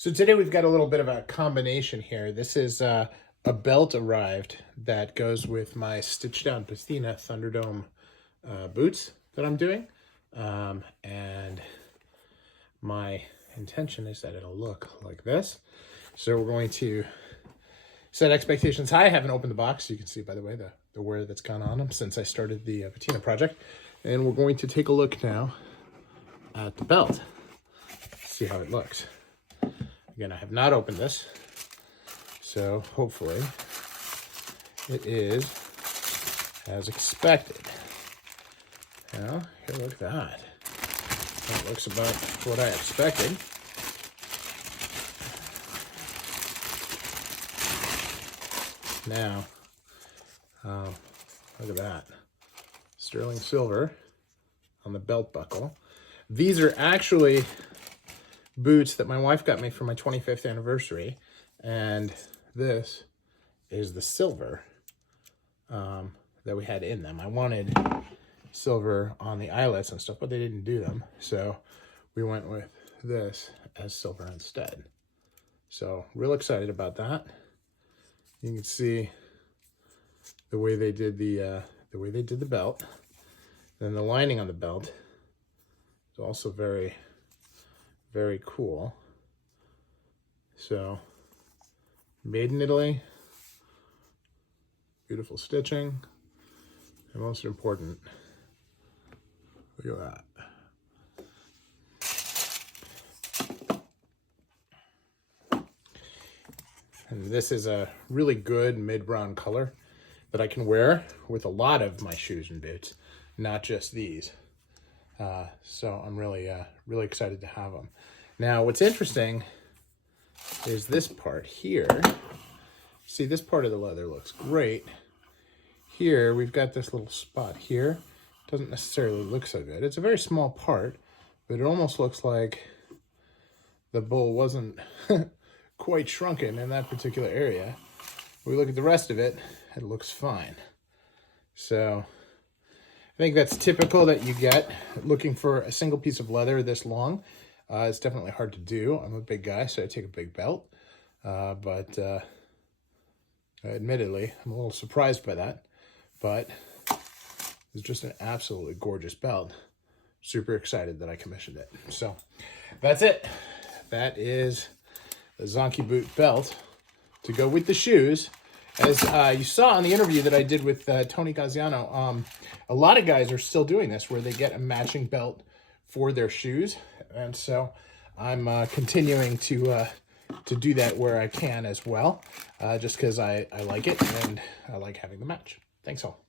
So today we've got a little bit of a combination here. This is a belt arrived that goes with my stitched down patina Thunderdome boots that I'm doing. And my intention is that it'll look like this. So we're going to set expectations high. I haven't opened the box. You can see, by the way, the wear that's gone on them since I started the patina project. And we're going to take a look now at the belt. See how it looks. Again, I have not opened this, so hopefully it is as expected. Now, here, look at that. That looks about what I expected. Now, look at that. Sterling silver on the belt buckle. These are actually boots that my wife got me for my 25th anniversary, and this is the silver that we had in them. I wanted silver on the eyelets and stuff, but they didn't do them, so we went with this as silver instead. So real excited about that. You can see the way they did the belt. Then the lining on the belt is also very cool. So, made in Italy, beautiful stitching, and most important, look at that. And this is a really good mid-brown color that I can wear with a lot of my shoes and boots, not just these. So I'm really excited to have them. Now, what's interesting is this part here. See, this part of the leather looks great. Here, we've got this little spot here. Doesn't necessarily look so good. It's a very small part, but it almost looks like the bull wasn't quite shrunken in that particular area. When we look at the rest of it, it looks fine. So I think that's typical that you get looking for a single piece of leather this long. It's definitely hard to do. I'm a big guy, so I take a big belt. But admittedly, I'm a little surprised by that. But it's just an absolutely gorgeous belt. Super excited that I commissioned it. So that's it. That is the Zonkey Boot belt to go with the shoes. As you saw in the interview that I did with Tony Gaziano, a lot of guys are still doing this where they get a matching belt for their shoes. And so I'm continuing to do that where I can as well, just because I like it and I like having the match. Thanks all.